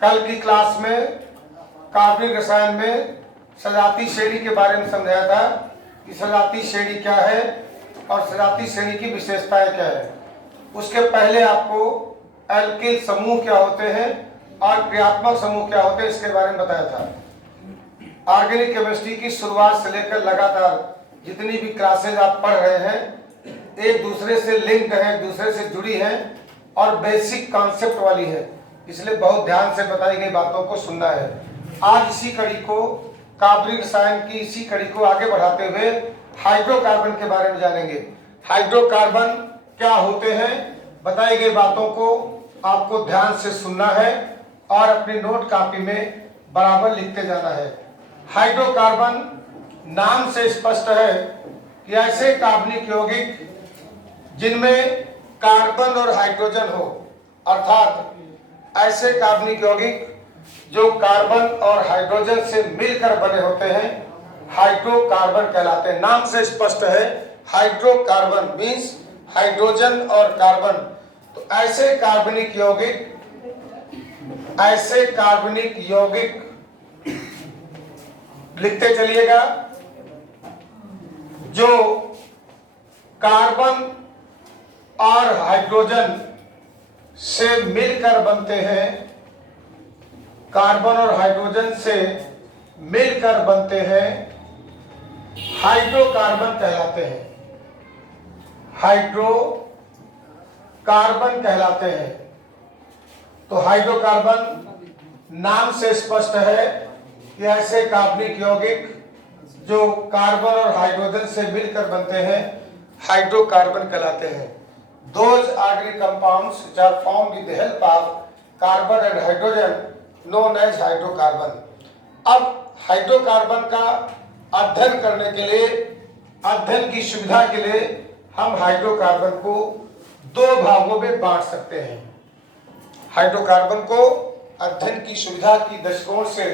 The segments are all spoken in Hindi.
कल की क्लास में कार्बनिक रसायन में सजाती श्रेणी के बारे में समझाया था कि सजाती श्रेणी क्या है और सजाती श्रेणी की विशेषताएं क्या है। उसके पहले आपको एल्किल समूह क्या होते हैं और क्रियात्मक समूह क्या होते हैं इसके बारे में बताया था। ऑर्गेनिक केमिस्ट्री की शुरुआत से लेकर लगातार जितनी भी क्लासेज आप पढ़ रहे हैं एक दूसरे से लिंक है, एक दूसरे से जुड़ी है और बेसिक कॉन्सेप्ट वाली है, इसलिए बहुत ध्यान से बताई गई बातों को सुनना है। आज इसी कड़ी को कार्बनिक रसायन की इसी कड़ी को आगे बढ़ाते हुए हाइड्रोकार्बन के बारे में जानेंगे। हाइड्रोकार्बन क्या होते हैं, बताई गई बातों को आपको ध्यान से सुनना है और अपनी नोट कॉपी में बराबर लिखते जाना है। हाइड्रोकार्बन नाम से स्पष्ट है कि ऐसे कार्बनिक यौगिक जिनमें कार्बन और हाइड्रोजन हो, अर्थात ऐसे कार्बनिक यौगिक जो कार्बन और हाइड्रोजन से मिलकर बने होते हैं हाइड्रोकार्बन कहलाते हैं। नाम से स्पष्ट है, हाइड्रोकार्बन मीन्स हाइड्रोजन और कार्बन। तो ऐसे कार्बनिक यौगिक लिखते चलिएगा जो कार्बन और हाइड्रोजन से मिलकर बनते हैं, कार्बन और हाइड्रोजन से मिलकर बनते हैं, हाइड्रोकार्बन कहलाते हैं। हाइड्रोकार्बन कहलाते हैं। तो हाइड्रोकार्बन नाम से स्पष्ट है कि ऐसे कार्बनिक यौगिक जो कार्बन और हाइड्रोजन से मिलकर बनते हैं हाइड्रोकार्बन कहलाते हैं। Those organic compounds which are formed with the help of carbon and hydrogen known as hydrocarbon। अब हाइड्रोकार्बन का अध्ययन करने के लिए, अध्ययन की सुविधा के लिए हम हाइड्रोकार्बन को दो भागों में बांट सकते हैं। हाइड्रोकार्बन को अध्ययन की सुविधा की दृष्टिकोण से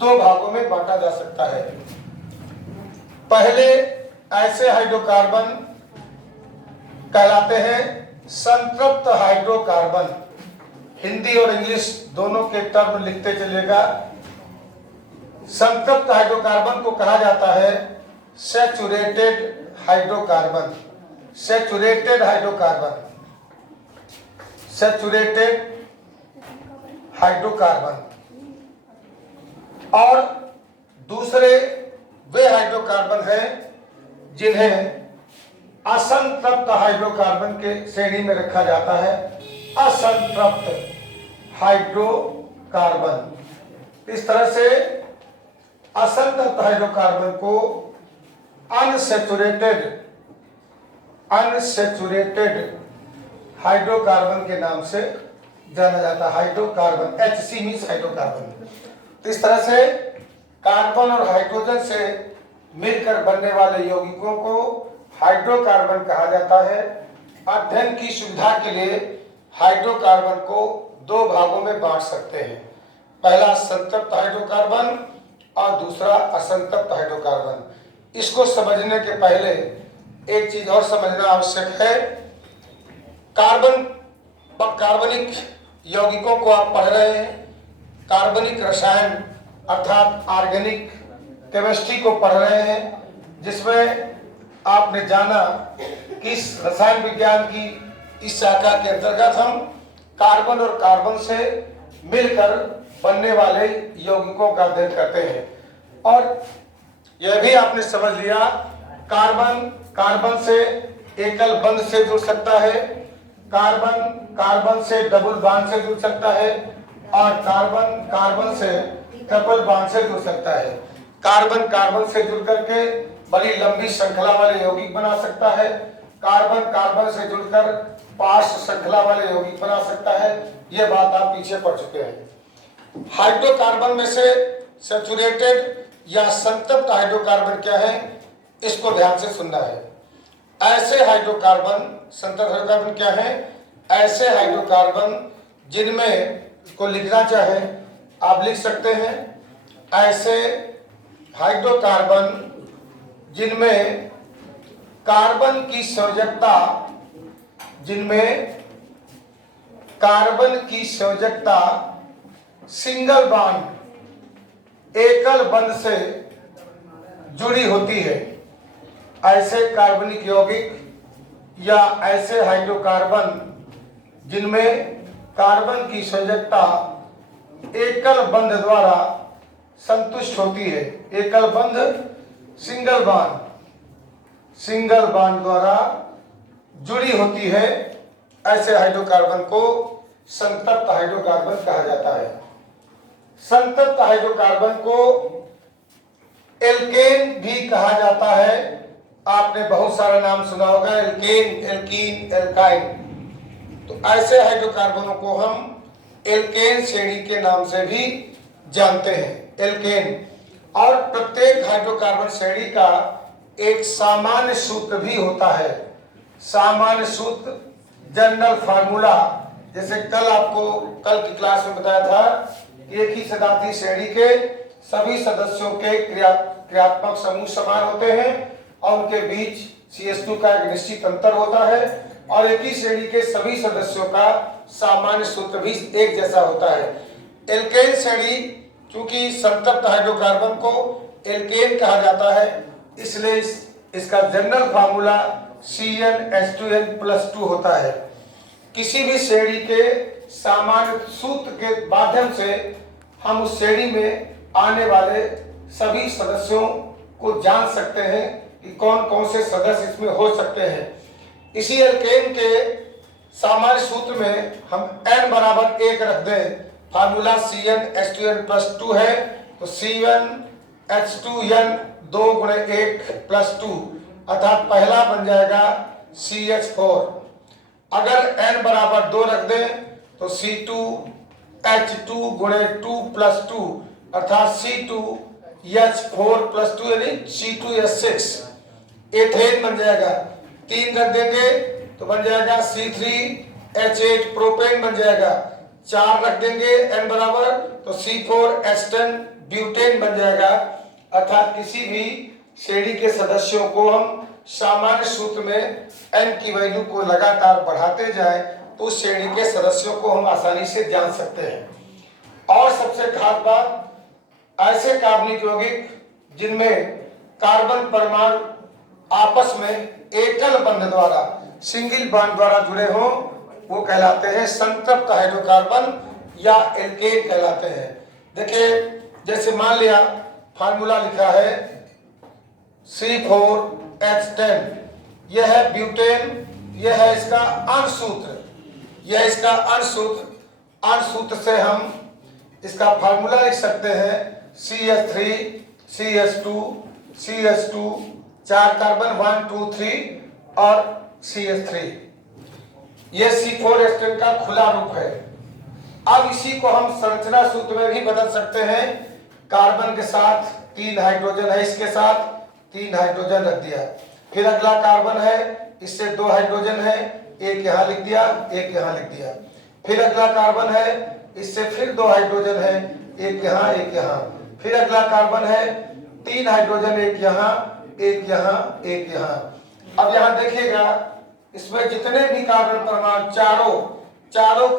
दो भागों में बांटा जा सकता है। पहले ऐसे हाइड्रोकार्बन कहलाते हैं संतृप्त हाइड्रोकार्बन। हिंदी और इंग्लिश दोनों के टर्म लिखते चलिएगा। संतृप्त हाइड्रोकार्बन को कहा जाता है saturated hydrocarbon. Saturated hydrocarbon, saturated hydrocarbon. और दूसरे वे हाइड्रोकार्बन हैं जिन्हें असंतृप्त हाइड्रोकार्बन के श्रेणी में रखा जाता है। असंतृप्त हाइड्रोकार्बन। इस तरह से असंतृप्त हाइड्रोकार्बन को अनसैचुरेटेड हाइड्रोकार्बन के नाम से जाना जाता है। Hydrocarbon, HC means hydrocarbon. तो इस तरह से कार्बन और हाइड्रोजन से मिलकर बनने वाले यौगिकों को हाइड्रोकार्बन कहा जाता है। अध्ययन की सुविधा के लिए हाइड्रोकार्बन को दो भागों में बांट सकते हैं। पहला संतृप्त हाइड्रोकार्बन और दूसरा असंतृप्त हाइड्रोकार्बन। इसको समझने के पहले एक चीज और समझना आवश्यक है। कार्बनिक यौगिकों को आप पढ़ रहे हैं, कार्बनिक रसायन अर्थात ऑर्गेनिक केमिस्ट्री को पढ़ रहे हैं, जिसमें आपने जाना कि इस रसायन विज्ञान की इस शाखा के अंतर्गत हम कार्बन और कार्बन से मिलकर बनने वाले यौगिकों का अध्ययन करते हैं। और यह भी आपने समझ लिया, कार्बन से एकल बंध से जुड़ सकता है, कार्बन से डबल बॉन्ड से जुड़ सकता है और कार्बन से ट्रिपल बॉन्ड से जुड़ सकता है। कार्बन से जुड़ करके बड़ी लंबी श्रृंखला वाले यौगिक बना सकता है। कार्बन से जुड़कर पार्श्व श्रृंखला वाले यौगिक बना सकता है। यह बात आप पीछे पढ़ चुके हैं। हाइड्रोकार्बन में से सैचुरेटेड या संतृप्त हाइड्रोकार्बन क्या है, इसको ध्यान से सुनना है। ऐसे हाइड्रोकार्बन, संतृप्त हाइड्रोकार्बन क्या है? ऐसे हाइड्रोकार्बन जिनमें, को लिखना चाहे आप लिख सकते हैं, ऐसे हाइड्रोकार्बन जिनमें कार्बन की संयोजकता, जिनमें कार्बन की संयोजकता सिंगल बॉन्ड एकल बंध से जुड़ी होती है। ऐसे कार्बनिक यौगिक या ऐसे हाइड्रोकार्बन जिनमें कार्बन की संयोजकता एकल बंध द्वारा संतुष्ट होती है। एकल बंध सिंगल बॉन्ड द्वारा जुड़ी होती है, ऐसे हाइड्रोकार्बन को संतप्त हाइड्रोकार्बन कहा जाता है। संतप्त हाइड्रोकार्बन को एल्केन भी कहा जाता है। आपने बहुत सारा नाम सुना होगा, एल्केन, एल्कीन, एल्काइन। तो ऐसे हाइड्रोकार्बनों को हम एल्केन श्रेणी के नाम से भी जानते हैं, एल्केन। और प्रत्येक हाइड्रोकार्बन श्रेणी का एक सामान्य सूत्र भी होता है। सामान्य सूत्र, जनरल फार्मूला, जैसे कल की क्लास में बताया था कि एक ही सजातीय श्रेणी के सभी सदस्यों के क्रियात्मक समूह समान होते हैं और उनके बीच CH2 का एक निश्चित अंतर होता है, और एक ही श्रेणी के सभी सदस्यों का सामान्य सूत्र भी एक जैसा होता है। एल्केन श्रेणी, चूंकि संतप्त हाइड्रोकार्बन को एल्केन कहा जाता है, इसलिए इसका जनरल फार्मूला CnH2n+2 होता है। किसी भी श्रेणी के सामान्य सूत्र के माध्यम से हम उस श्रेणी में आने वाले सभी सदस्यों को जान सकते हैं कि कौन कौन से सदस्य इसमें हो सकते हैं। इसी एल्केन के सामान्य सूत्र में हम n बराबर 1 रख दें, फार्मूला CnH2n+2 है, तो C1H2n 2 × 1+2, अर्थात पहला बन जाएगा CH4। अगर n बराबर 2 रख दें तो C2H2 × 2+2, अर्थात C2H4+2 यानी C2H6। एथेन बन जाएगा। 3 रख देंगे तो बन जाएगा C3H8 प्रोपेन बन जाएगा। 4 रख देंगे n बराबर तो C4H10 ब्यूटेन बन जाएगा। अर्थात किसी भी श्रेणी के सदस्यों को हम सामान्य सूत्र में n की वैल्यू को लगातार बढ़ाते जाएं तो उस श्रेणी के सदस्यों को हम आसानी से जान सकते हैं। और सबसे खास बात, ऐसे कार्बनिक यौगिक जिनमें कार्बन परमाणु आपस में एकल बंध द्वारा, सिंगल बॉन्ड द्वारा जुड़े हों, वो कहलाते हैं संतृप्त हाइड्रोकार्बन या एल्केन कहलाते हैं। देखिए, जैसे मान लिया फार्मूला लिखा है C4H10, यह है ब्यूटेन, यह है इसका अणसूत्र, यह इसका अणसूत्र। अणसूत्र से हम इसका फार्मूला लिख सकते हैं CH3 CH2 CH2, 4 कार्बन 1 2 3 और CH3। यह C4H10 का खुला रूप है। अब इसी को हम संरचना सूत्र में भी बदल सकते हैं। कार्बन के साथ 3 हाइड्रोजन है, इसके साथ 3 हाइड्रोजन रख दिया। फिर अगला कार्बन है, इससे 2 हाइड्रोजन है, एक यहाँ लिख दिया, एक यहाँ लिख दिया। फिर अगला कार्बन है, इससे फिर 2 हाइड्रोजन है, एक यहाँ एक यहाँ। फिर अगला कार्बन है, 3 हाइड्रोजन, एक यहाँ एक यहाँ एक यहाँ। अब यहाँ देखिएगा, इसमें जितने भी कार्बन परमाणु, चारों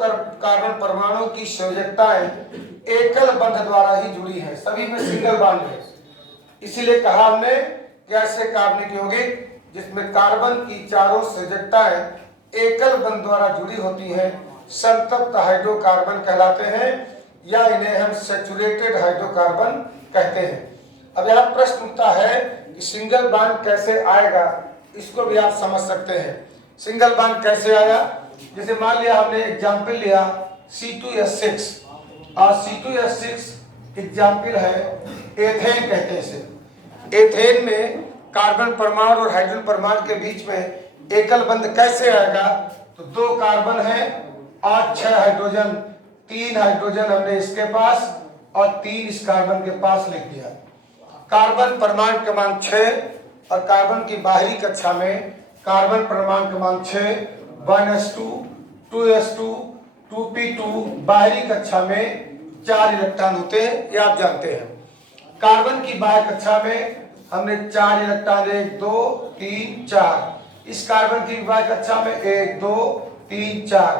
कार्बन परमाणु की संयोजकताएं एकल बंध द्वारा ही जुड़ी है, सभी में सिंगल बॉन्ड है। इसीलिए कहा हमने कि ऐसे कार्बनिक यौगिक जिसमें कार्बन की चारों संयोजकताएं एकल बंध द्वारा जुड़ी होती हैं, संतृप्त हाइड्रोकार्बन कहलाते हैं, या इन्हें हम सैचुरेटेड हाइड्रोकार्बन कहते हैं। अब यहाँ प्रश्न उठता है कि सिंगल बॉन्ड कैसे आएगा, इसको भी आप समझ सकते हैं। सिंगल बॉन्ड कैसे आया, जैसे मान लिया हमने एग्जाम्पल लिया C2H6, और C2H6 एग्जाम्पल है एथेन कहते हैं इसे। एथेन में कार्बन परमाणु और हाइड्रोजन परमाणु के बीच में एकल बंध कैसे आएगा, तो 2 कार्बन है और 6 हाइड्रोजन, 3 हाइड्रोजन हमने इसके पास और 3 इस कार्बन के पास लिख दिया। कार्बन परमाणु क्रमांक 6 और कार्बन की बाहरी कक्षा में कार्बन परमाणु क्रमांक 6 1s2 2s2 2p2, बाहरी कक्षा में 4 इलेक्ट्रॉन होते हैं, ये आप जानते हैं। कार्बन की बाहरी कक्षा में हमने 4 इलेक्ट्रॉन, 1 2 3 4। इस कार्बन की बाहरी कक्षा में 1 2 3 4,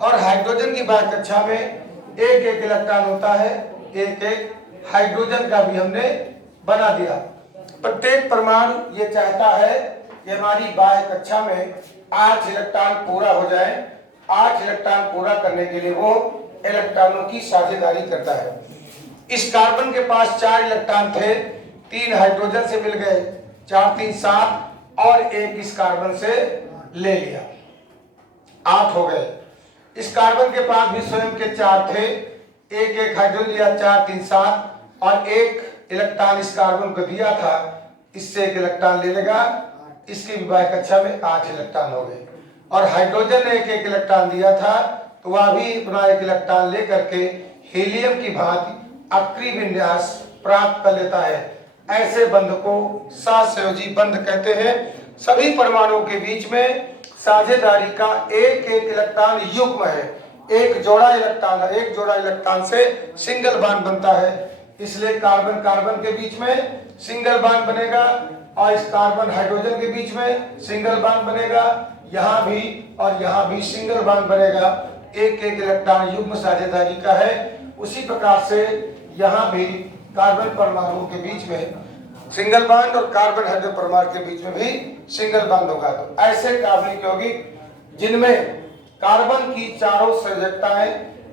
और हाइड्रोजन की बाहरी कक्षा में एक एक इलेक्ट्रॉन होता है, एक एक हाइड्रोजन का भी हमने बना दिया। प्रत्येक परमाणु ये चाहता है कि हमारी बाह्य कक्षा में 8 इलेक्ट्रॉन पूरा हो जाए। 8 इलेक्ट्रॉन पूरा करने के लिए वो इलेक्ट्रॉनों की साझेदारी करता है। इस कार्बन के पास 4 इलेक्ट्रॉन थे, 3 हाइड्रोजन से मिल गए, 4 3 7 और एक इस कार्बन से ले लिया, 8 हो गए। इस कार्बन के पास भी स्वयं के 4 थे, एक एक हाइड्रोजन लिया, 4 3 7 और एक इलेक्ट्रॉन इस कार्बन को दिया था, इससे एक इलेक्ट्रॉन ले लेगा, इसकी विवाह कक्षा में 8 इलेक्ट्रॉन हो गए। और हाइड्रोजन ने एक एक इलेक्ट्रॉन दिया था, तो वह भी अपना एक इलेक्ट्रॉन लेकर के हीलियम की भांति अक्रिय विन्यास प्राप्त कर लेता है। ऐसे बंध को सहसंयोजी बंध कहते हैं। सभी परमाणुओं के बीच में साझेदारी का एक एक इलेक्ट्रॉन युग्म है, एक जोड़ा इलेक्ट्रॉन है, एक जोड़ा इलेक्ट्रॉन से सिंगल बॉन्ड बनता है। इसलिए कार्बन कार्बन के बीच में सिंगल बॉन्ड बनेगा और इस कार्बन हाइड्रोजन के बीच में सिंगल बॉन्ड बनेगा, यहाँ भी और यहाँ भी सिंगल बॉन्ड बनेगा। एक एक इलेक्ट्रॉन युग्म साझेदारी का है। उसी प्रकार से यहाँ भी कार्बन परमाणुओं के बीच में सिंगल बॉन्ड और कार्बन हाइड्रोजन परमाणु के बीच में भी सिंगल बॉन्ड होगा। तो ऐसे कार्बनिक यौगिक जिनमें कार्बन की चारों संयोजकताएं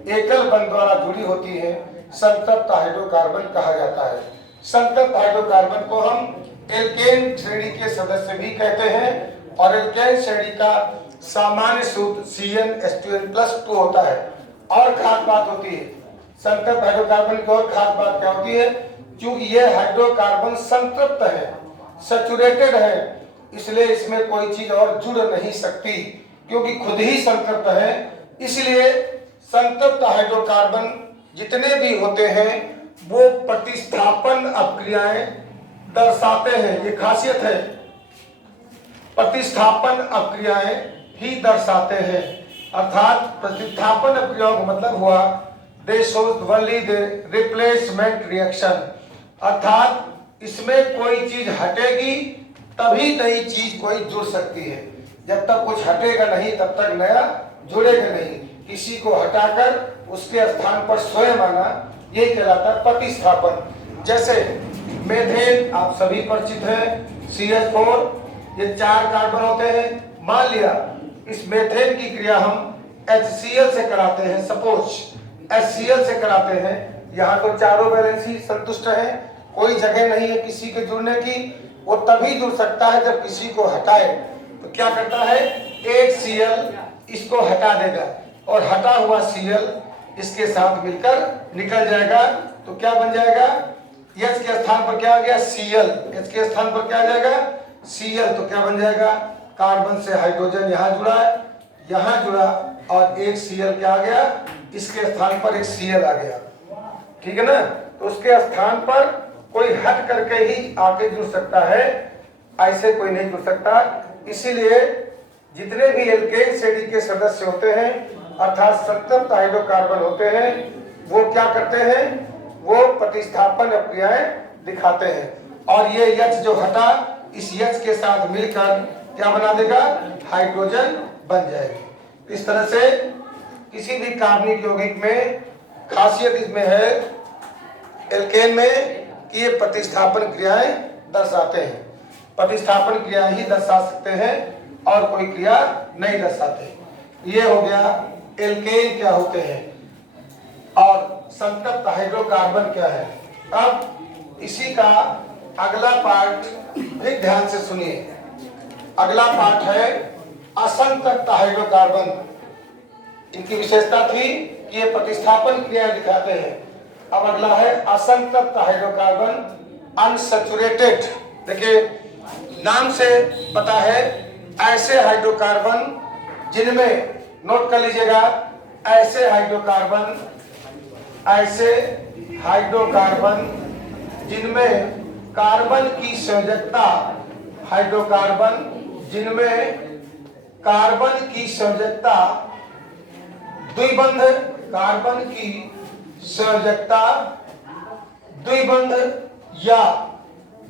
एकल बंध द्वारा जुड़ी होती हैं, संतृप्त हाइड्रोकार्बन कहा जाता है। संतृप्त हाइड्रोकार्बन को हम एल्केन श्रेणी के सदस्य भी कहते हैं और एल्केन श्रेणी का सामान्य सूत्र CnH2n+2 होता है। और खास बात होती है संतृप्त हाइड्रोकार्बन की और खास बात क्या होती है, क्योंकि यह हाइड्रोकार्बन संतृप्त है, सैचुरेटेड है, इसलिए इसमें कोई चीज और जुड़ नहीं सकती क्योंकि खुद ही संतृप्त है। इसलिए संतृप्त हाइड्रोकार्बन जितने भी होते हैं वो प्रतिस्थापन अपक्रियाएं दर्शाते हैं। ये खासियत है, प्रतिस्थापन अपक्रियाएं ही दर्शाते हैं। अर्थात प्रतिस्थापन अपक्रियाओं का मतलब हुआ दे shows only the replacement reaction, अर्थात इसमें कोई चीज हटेगी तभी नई चीज कोई जुड़ सकती है। जब तक कुछ हटेगा नहीं तब तक नया जुड़ेगा नहीं। किसी को हटाकर उसके स्थान पर स्वयं आना, ये कहलाता है प्रतिस्थापन। जैसे मेथेन आप सभी परिचित हैं, CH4, ये 4 कार्बन होते हैं। मान लिया इस मेथेन की क्रिया हम HCl से कराते हैं, सपोज HCl से कराते हैं। यहाँ तो चारों बैलेंस ही संतुष्ट है, कोई जगह नहीं है किसी के जुड़ने की। वो तभी जुड़ सकता है जब किसी को हटाए। तो क्या करता है, एक Cl इसको हटा देगा और हटा हुआ Cl इसके साथ मिलकर निकल जाएगा। तो क्या बन जाएगा, H के स्थान पर क्या आ गया, Cl, H के स्थान पर क्या आ जाएगा, Cl। तो क्या बन जाएगा, कार्बन से हाइड्रोजन यहाँ जुड़ा है, यहाँ जुड़ा और एक Cl क्या आ गया, इसके स्थान पर एक Cl आ गया। ठीक है ना। तो उसके स्थान पर कोई हट करके ही आके जुड़ सकता है, ऐसे कोई नहीं जुड़ सकता। इसीलिए जितने भी एल्केन श्रेणी के सदस्य होते हैं अर्थात संतृप्त हाइड्रोकार्बन होते हैं, वो क्या करते हैं, वो प्रतिस्थापन अपक्रियाएं दिखाते हैं। और ये H जो हटा, इस H के साथ मिलकर क्या बना देगा, हाइड्रोजन बन जाएगी। इस तरह से किसी भी कार्बनिक यौगिक में खासियत इसमें है एल्केन में कि ये प्रतिस्थापन क्रियाएं दर्शाते हैं। प्रतिस्थापन क्रिया ही दर्शा सकते हैं और कोई क्रिया नहीं दर्शाते। ये हो गया एल्केन क्या होते हैं और संतृप्त हाइड्रोकार्बन क्या है। अब इसी का अगला पार्ट भी ध्यान से सुनिए। अगला पार्ट है असंतृप्त हाइड्रोकार्बन। इनकी विशेषता थी कि ये प्रतिस्थापन क्रिया दिखाते हैं। अब अगला है असंतृप्त हाइड्रोकार्बन, अनसैचुरेटेड। देखिए नाम से पता है, ऐसे हाइड्रोकार्बन जिनमें, नोट कर लीजिएगा, ऐसे हाइड्रोकार्बन जिनमें कार्बन की संयोजकता, हाइड्रोकार्बन जिनमें कार्बन की संयोजकता द्विबंध, कार्बन की संयोजकता द्विबंध या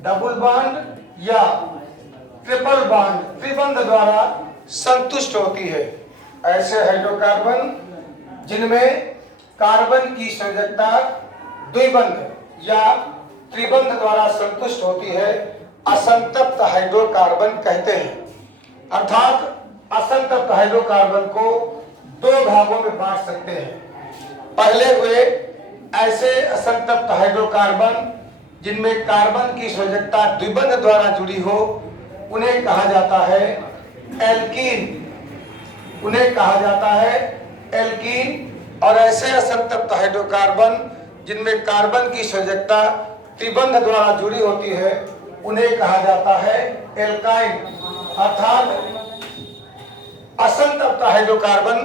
डबल बॉन्ड या ट्रिपल बॉन्ड, त्रिबंध द्वारा संतुष्ट होती है। ऐसे हाइड्रोकार्बन जिनमें कार्बन की संयोजकता द्विबंध या त्रिबंध द्वारा संतुष्ट होती है असंतप्त हाइड्रोकार्बन कहते हैं। अर्थात असंतप्त हाइड्रोकार्बन को दो भागों में बांट सकते हैं। पहले हुए ऐसे असंतप्त हाइड्रोकार्बन जिनमें कार्बन की संयोजकता द्विबंध द्वारा जुड़ी हो, उन्हें कहा जाता है एल्कीन। उन्हें कहा जाता है एल्कीन। और ऐसे असंतप्त हाइड्रोकार्बन जिनमें कार्बन की संयोजकता त्रिबंध द्वारा जुड़ी होती है, उन्हें कहा जाता है एल्काइन। अर्थात असंतप्त हाइड्रोकार्बन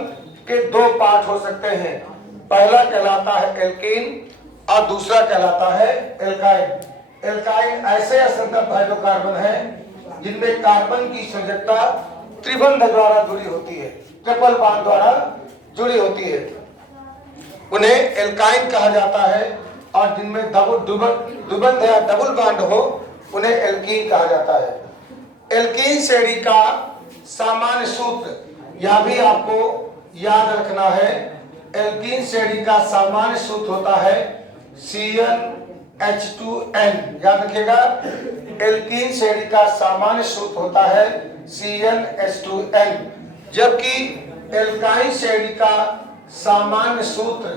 के दो पार्ट हो सकते हैं। पहला कहलाता है एल्कीन और दूसरा कहलाता है एल्काइन। एल्काइन ऐसे असंतप्त हाइड्रोकार्बन हैं जिनमें कार्बन की संयोजकता त्रिबंध द्वारा जुड़ी होती है, ट्रिपल बॉन्ड द्वारा जुड़ी होती है, उन्हें एल्काइन कहा जाता है। और जिनमें द्विबंध या डबल बॉन्ड हो, उन्हें एल्कीन कहा जाता है। एल्कीन श्रेणी का सामान्य सूत्र यह भी आपको याद रखना है। एल्कीन श्रेणी का सामान्य सूत्र होता है CnH2n। याद रखिएगा, एल्कीन श्रेणी का सामान्य सूत्र होता है CnH2n, जबकि एल्काइन श्रेणी का सामान्य सूत्र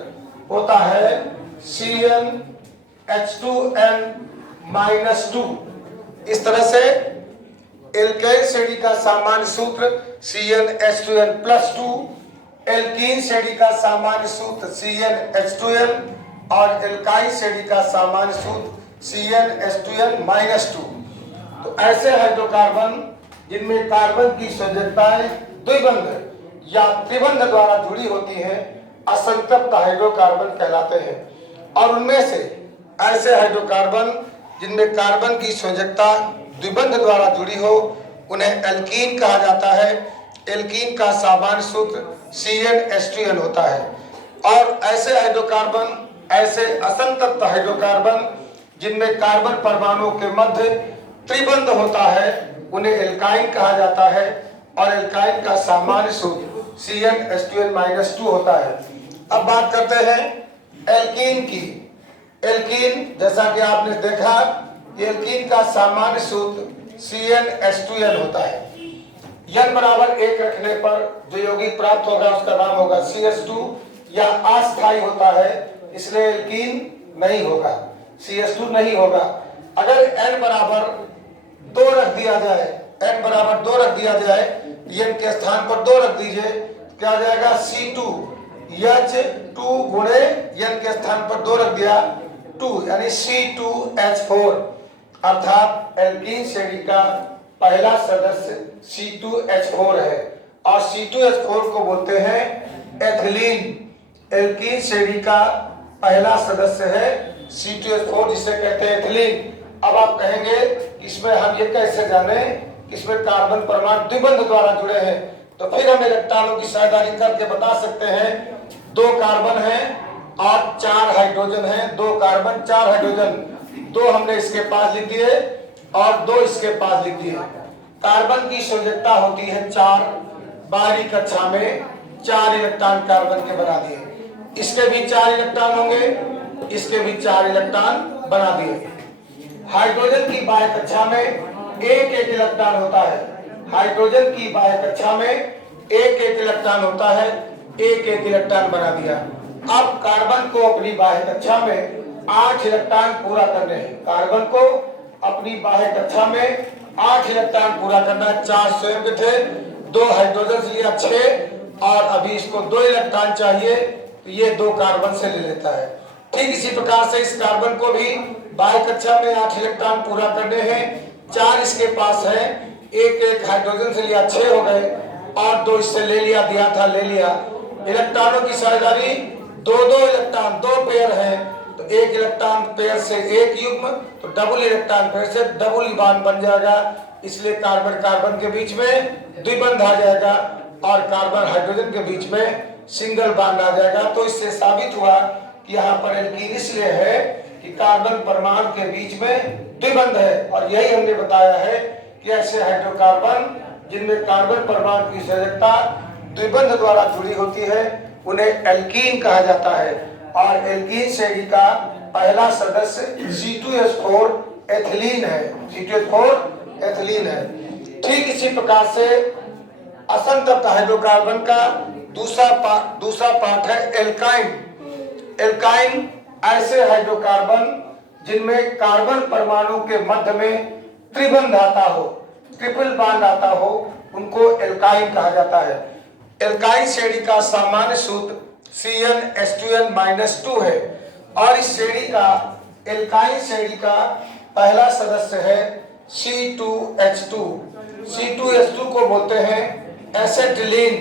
होता है CnH2n-2। इस तरह से एल्काइन श्रेणी का सामान्य सूत्र CnH2n+2, एल्कीन श्रेणी का सामान्य सूत्र CnH2n और एल्काइन श्रेणी का सामान्य सूत्र CnH2n-2। तो ऐसे हाइड्रोकार्बन जिनमें कार्बन की संयोजकताएं द्विबंध या त्रिबंध द्वारा जुड़ी होती हैं, असंतप्त हाइड्रोकार्बन कहलाते हैं। और उनमें से ऐसे हाइड्रोकार्बन जिनमें कार्बन की संयोजकता द्विबंध द्वारा जुड़ी हो, उन्हें एल्कीन कहा जाता है। एल्कीन का सामान्य सूत्र CnH2n होता है। और ऐसे हाइड्रोकार्बन, ऐसे असंतप्त हाइड्रोकार्बन जिनमें कार्बन परमाणुओं के मध्य त्रिबंध होता है, उन्हें एल्काइन कहा जाता है। और एल्काइन का सामान्य सूत्र CnH2n-2 होता है। अब बात करते हैं एल्कीन की। एल्कीन, जैसा कि आपने देखा, एल्कीन का सामान्य सूत्र CnH2n होता है। n बराबर 1 रखने पर जो यौगिक प्राप्त होगा उसका नाम होगा CH2 या अस्थायी होता है, इसलिए एल्कीन नहीं होगा, CH2 नहीं होगा। अगर n बराबर 2 रख दिया जाए, n बराबर 2 रख दिया जाए, n के स्थान पर 2 रख दीजिए, क्या आ जाएगा C2H2 गुणे n के स्थान पर 2 रख दिया 2, यानी C2H4। अर्थात एल्कीन श्रेणी का पहला सदस्य C2H4 है और C2H4 को बोलते हैं एथिलीन। एल्कीन श्रेणी का पहला सदस्य है C2H4, जिसे कहते हैं एथिलीन। अब आप कहेंगे इसमें हम ये कैसे जाने इसमें कार्बन परमाणु द्विबंध द्वारा जुड़े हैं? तो फिर हम इलेक्ट्रॉनों की साझेदारी करके बता सकते हैं। 2 कार्बन हैं और 4 हाइड्रोजन हैं। 2 कार्बन 4 हाइड्रोजन, 2 हमने इसके पास लिख दिए और 2 इसके पास लिख दिए। कार्बन की संयोजकता होती है 4, बाहरी कक्षा में 4 इलेक्ट्रॉन कार्बन के बना दिए। इसके भी 4 इलेक्ट्रॉन होंगे, इसके भी 4 इलेक्ट्रॉन बना दिए। हाइड्रोजन की बाह्य कक्षा में एक इलेक्ट्रॉन होता है। हाइड्रोजन की बाह्य कक्षा में एक इलेक्ट्रॉन होता है, एक इलेक्ट्रॉन बना दिया। अब कार्बन को अपनी बाह्य कक्षा में 8 इलेक्ट्रॉन पूरा करने हैं। कार्बन को अपनी बाह्य कक्षा में 8 इलेक्ट्रॉन पूरा करना है। 4 स्वयं के थे, 2 हाइड्रोजन से लिया 6 और अभी इसको 2 इलेक्ट्रॉन चाहिए, तो ये 2 कार्बन से ले लेता है। ठीक इसी प्रकार से इस कार्बन को भी बाह्य कक्षा में 8 इलेक्ट्रॉन पूरा करने हैं। 4 इसके पास है, एक हाइड्रोजन से लिया 6 हो गए और 2 इससे ले लिया, दिया था ले लिया। इलेक्ट्रॉनों की साझेदारी 2 इलेक्ट्रॉन, 2 पेयर है, तो 1 इलेक्ट्रॉन पेयर से 1 युग्म, तो डबल इलेक्ट्रॉन पेयर से डबल बॉन्ड बन जाएगा। इसलिए कार्बन कार्बन के बीच में द्विबंध आ जाएगा और कार्बन हाइड्रोजन के बीच में सिंगल बॉन्ड आ जाएगा। तो इससे साबित हुआ कि यहाँ पर एल्कीन इसलिए है कि कार्बन परमाणु के बीच में द्विबंध है। और यही हमने बताया है कि ऐसे हाइड्रोकार्बन जिनमें कार्बन परमाणु की संयोजकता द्विबंध द्वारा जुड़ी होती है, उन्हें एल्कीन कहा जाता है। और एल्कीन श्रेणी का पहला सदस्य C2H4 एथिलीन है, C2H4 एथिलीन है। ठीक इसी प्रकार से असंतृप्त हाइड्रोकार्बन का दूसरा पार्ट है एल्काइन। एल्काइन ऐसे हाइड्रोकार्बन जिनमें कार्बन परमाणु के मध्य में त्रिबंध आता हो, ट्रिपल बॉन्ड आता हो, उनको एल्काइन कहा जाता है। एल्काइन श्रेणी का सामान्य सूत्र CnH2n-2 है और इस श्रेणी का एल्काइन श्रेणी का पहला सदस्य है C2H2। C2H2 को बोलते हैं एसेटिलीन,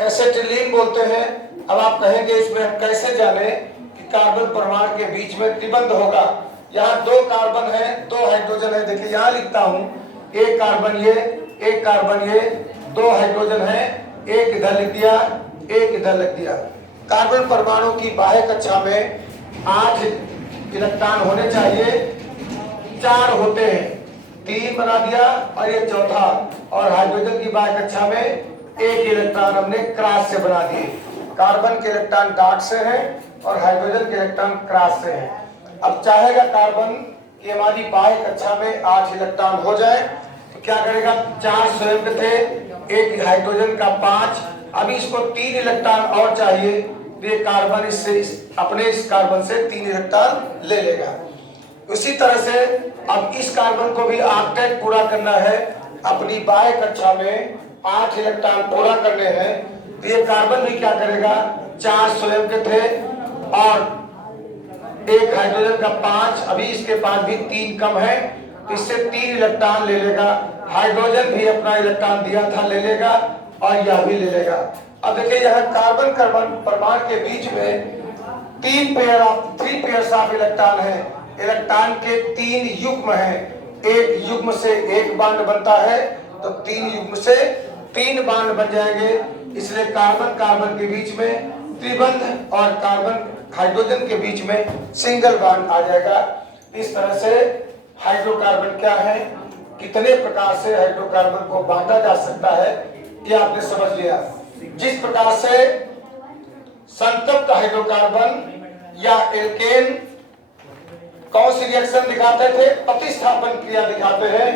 एसेटिलीन बोलते हैं। अब आप कहेंगे इसमें हम कैसे जाने कि कार्बन परमाणु के बीच में त्रिबंध होगा। यहाँ दो कार्बन है, दो हाइड्रोजन है। देखिए यहाँ लिखता हूं, एक कार्बन ये, एक कार्बन ये, दो हाइड्रोजन है, एक इधर लिख दिया, एक इधर लिख दिया। कार्बन परमाणु की बाह्य कक्षा में 8 इलेक्ट्रॉन होने चाहिए, 4 होते हैं, 3 बना दिया और ये चौथा। और हाइड्रोजन की बाह्य कक्षा में 1 इलेक्ट्रॉन हमने क्रॉस से बना दिए। कार्बन के इलेक्ट्रॉन डॉट से हैं और हाइड्रोजन के इलेक्ट्रॉन क्रॉस से हैं। अब चाहेगा कार्बन कि हमारी बाह्य कक्षा में 8 इलेक्ट्रॉन हो जाए, तो क्या करेगा, 4 स्वयं के थे, एक हाइड्रोजन का 5, अभी इसको 3 इलेक्ट्रॉन और चाहिए, तो ये कार्बन इससे अपने इस कार्बन से 3 इलेक्ट्रॉन ले लेगा। उसी तरह से अब इस कार्बन को भी ऑक्टेट पूरा करना है, अपनी बाह्य कक्षा में 8 इलेक्ट्रॉन पूरा करने हैं, तो ये कार्बन भी क्या करेगा, 4 स्वयं के थे और एक हाइड्रोजन का 5, अभी इसके पास भी 3 कम है, तो इससे 3 इलेक्ट्रॉन ले लेगा। हाइड्रोजन भी अपना इलेक्ट्रॉन दिया था ले लेगा और यह भी ले लेगा। अब देखिए यहाँ कार्बन कार्बन परमाणु के बीच में 3 पेयर्स ऑफ इलेक्ट्रॉन है। इलेक्ट्रॉन के 3 युग्म हैं, एक युग्म से एक बॉन्ड बनता है, तो 3 युग्म से 3 बॉन्ड बन जाएंगे। इसलिए कार्बन कार्बन के बीच में त्रिबंध और कार्बन हाइड्रोजन के बीच में सिंगल बॉन्ड आ जाएगा। इस तरह से हाइड्रोकार्बन क्या है, कितने प्रकार से हाइड्रोकार्बन को बांटा जा सकता है, ये आपने समझ लिया। जिस प्रकार से संतृप्त हाइड्रोकार्बन या एल्केन कौन सी रिएक्शन दिखाते थे, प्रतिस्थापन क्रिया दिखाते हैं।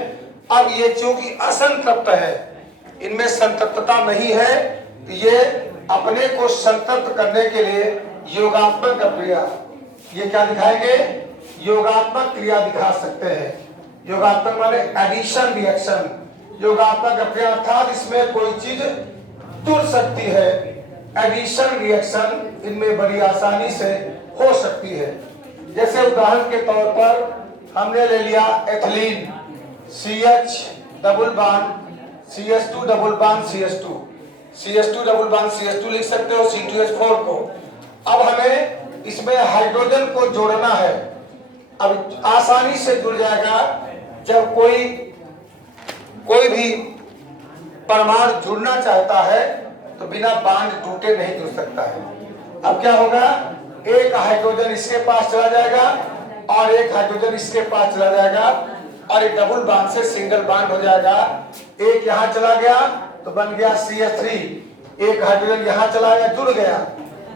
अब ये चूंकि असंतृप्त है, इनमें संतृप्तता नहीं है, तो ये अपने को संतृप्त करने के लिए योगात्मक क्रिया, ये क्या दिखाएंगे, योगात्मक क्रिया दिखा सकते हैं। योगात्मक माने एडिशन रिएक्शन, योगात्मक क्रिया अर्थात इसमें कोई चीज जुड़ सकती है। एडिशन रिएक्शन इनमें बड़ी आसानी से हो सकती है। जैसे उदाहरण के तौर पर हमने ले लिया ethylene, CH double bond CH2 double bond CH2, CH2 double bond CH2 लिख सकते हो C2H4 को। अब हमें इसमें हाइड्रोजन को जोड़ना है। अब आसानी से जुड़ जाएगा, जब कोई भी परमाणु जुड़ना चाहता है तो बिना बांध टूटे नहीं जुड़ सकता है। अब क्या होगा, एक हाइड्रोजन इसके पास चला जाएगा और एक हाइड्रोजन इसके पास चला जाएगा और एक डबल बॉन्ड से सिंगल बॉन्ड हो जाएगा। एक यहाँ चला गया तो बन गया CH3, एक हाइड्रोजन यहाँ चला गया, जुड़ गया,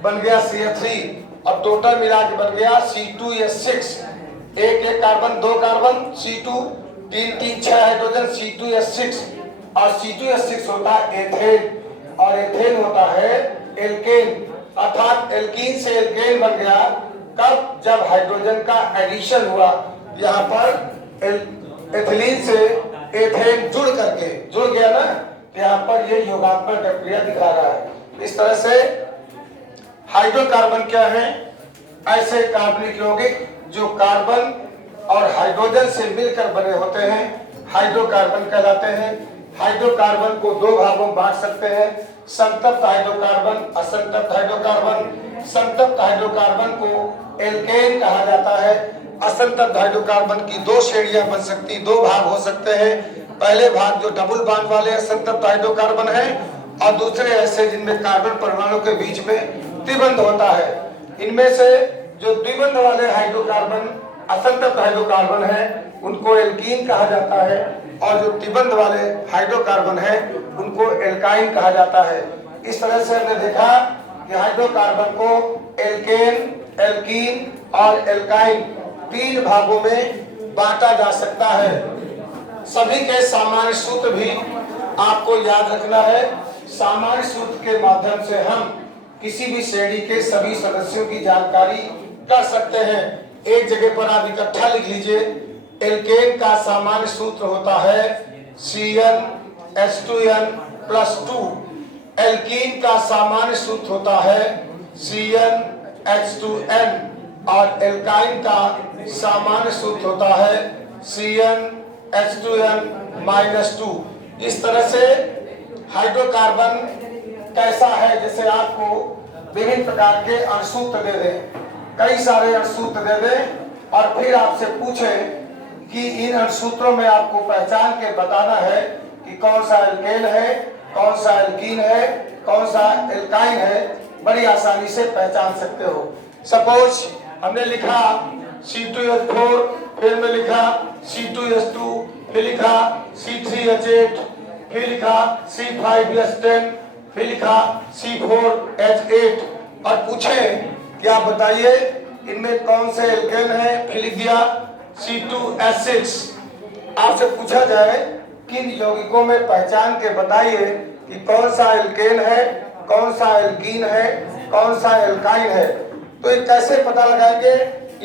बन गया CH3, अब टोटल मिला के बन गया C2H6। एक carbon, 2 carbon C2, 3 6 hydrogen C2H6 और C2H6 होता है एथेन और एथेन होता है एल्केन, अर्थात एल्कीन से एल्केन बन गया। कब, जब हाइड्रोजन का एडिशन हुआ, यहाँ पर एथिलीन से एथेन जुड़ गया ना, यहाँ पर ये योगात्मक प्रक्रिया दिखा रहा है। इस तरह से हाइड्रोकार्बन क्या है, ऐसे कार्बनिक यौगिक जो कार्बन और हाइड्रोजन से मिलकर बने होते हैं, हाइड्रोकार्बन कहलाते हैं। हाइड्रोकार्बन को 2 भागों में बांट सकते हैं, संतृप्त हाइड्रोकार्बन, असंतृप्त हाइड्रोकार्बन। संतृप्त हाइड्रोकार्बन को एल्केन कहा जाता है। असंतृप्त हाइड्रोकार्बन की 2 श्रेणियां बन सकती, 2 भाग हो सकते हैं। पहले भाग जो डबल बॉन्ड वाले असंतृप्त हाइड्रोकार्बन है और दूसरे ऐसे जिनमें कार्बन परमाणु के बीच में द्विबंध होता है। इनमें से जो द्विबंध वाले हाइड्रोकार्बन असंतृप्त हाइड्रोकार्बन है उनको एल्कीन कहा जाता है और जो त्रिबंध वाले हाइड्रोकार्बन है उनको एल्काइन कहा जाता है। इस तरह से हमने देखा कि हाइड्रोकार्बन को एल्केन, एल्कीन और एल्काइन 3 भागों में बांटा जा सकता है। सभी के सामान्य सूत्र भी आपको याद रखना है। सामान्य सूत्र के माध्यम से हम किसी भी श्रेणी के सभी सदस्यों की जानकारी कर सकते हैं। एक जगह पर आप इकट्ठा लिख लीजिए। एल्केन का सामान्य सूत्र होता है CnH2n+2। एल्कीन का सामान्य सूत्र होता है CnH2n और एल्काइन का सामान्य सूत्र होता है CnH2n-2। इस तरह से हाइड्रोकार्बन कैसा है, जैसे आपको विभिन्न प्रकार के अणुसूत्र दे दें, कई सारे अणुसूत्र दे दें और फिर आपसे पूछें कि इन अणुसूत्रों में आपको पहचान के बताना है कि कौन सा एल्केन है, कौन सा एल्कीन है, कौन सा एल्काइन है। बड़ी आसानी से पहचान सकते हो। सपोज हमने लिखा C2H4, फिर में लिखा C2H2, फिर लिखा C3H8, फिर लिखा C5H10, फिर लिखा C4H8 और पूछे कि आप बताइए इनमें कौन से एल्केन है, फिर लिख दिया C2H6। आपसे पूछा जाए किन यौगिकों में पहचान के बताइए कि कौन सा एल्केन है, कौन सा एल्कीन है, कौन सा एल्काइन है, तो ये कैसे पता लगाएंगे?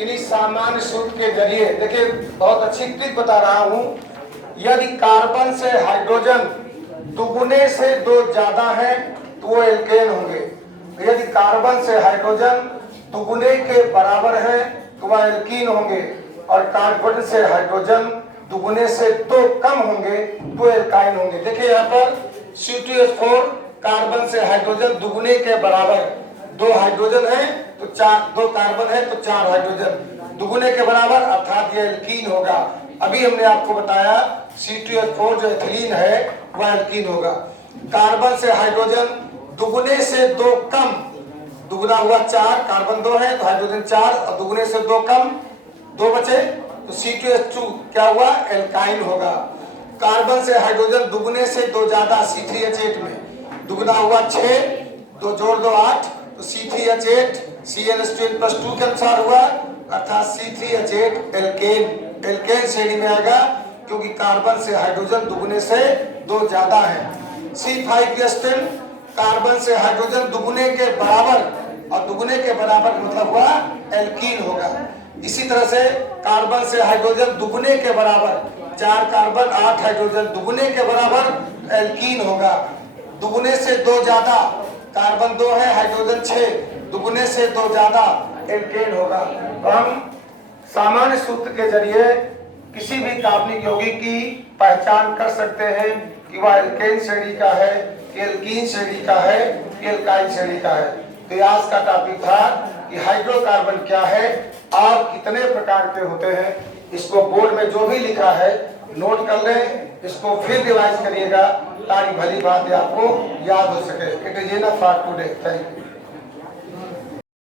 इन्हीं सामान्य सूत्र के जरिए। देखिए बहुत अच्छी ट्रिक बता रहा हूं। यदि कार्बन से हाइड्रोजन दुगुने से 2 ज्यादा है तो वो एल्केन होंगे। यदि कार्बन से हाइड्रोजन दुगुने के बराबर है तो वह एल्कीन होंगे और कार्बन से हाइड्रोजन दुगुने से 2 कम होंगे तो एल्काइन होंगे। देखिए यहाँ पर C2H4 कार्बन से हाइड्रोजन दुगुने के बराबर, 2 हाइड्रोजन है तो 2 कार्बन है तो 4 हाइड्रोजन दुगुने के बराबर, अर्थात ये एल्कीन होगा। अभी हमने आपको बताया C2H4 जो एथिलीन है वह एल्कीन होगा। कार्बन से हाइड्रोजन दुगुने से 2 कम, दुगुना हुआ 4, कार्बन 2 है तो हाइड्रोजन 4 और दुगुने से 2 कम 2 बचे तो C2H2 क्या हुआ? एल्काइन होगा। कार्बन से हाइड्रोजन दुगुने से 2 ज्यादा C3H8 में, दुगुना हुआ 6, 2 जोड़ 2 8 तो C3H8 CnH2n+2 के अनुसार हुआ, अर्थात C3H8 एल्केन, एल्केन श्रेणी में आएगा क्योंकि कार्बन से हाइड्रोजन दुगुने से 2 ज्यादा है। C5H10 कार्बन से हाइड्रोजन दुगुने के बराबर और दुगुने के बराबर मतलब हुआ एल्कीन होगा। इसी तरह से कार्बन से हाइड्रोजन दुगुने के बराबर, 4 कार्बन 8 हाइड्रोजन दुगुने के बराबर एल्कीन होगा। दुगुने से 2 ज्यादा, कार्बन 2 है हाइड्रोजन 6, दुगुने से 2 ज्यादा एल्केन होगा। तो हम सामान्य सूत्र के जरिए किसी भी कार्बनिक यौगिक की पहचान कर सकते हैं कि वह एल्केन श्रेणी का है, कि एल्कीन श्रेणी का है, कि एल्काइन श्रेणी का है। तो आज का टॉपिक था कि हाइड्रोकार्बन क्या है और कितने प्रकार के होते हैं। इसको बोर्ड में जो भी लिखा है नोट कर लें, इसको फिर रिवाइज करिएगा ताकि भली बात आपको याद हो सके। It is enough for today. Thank you.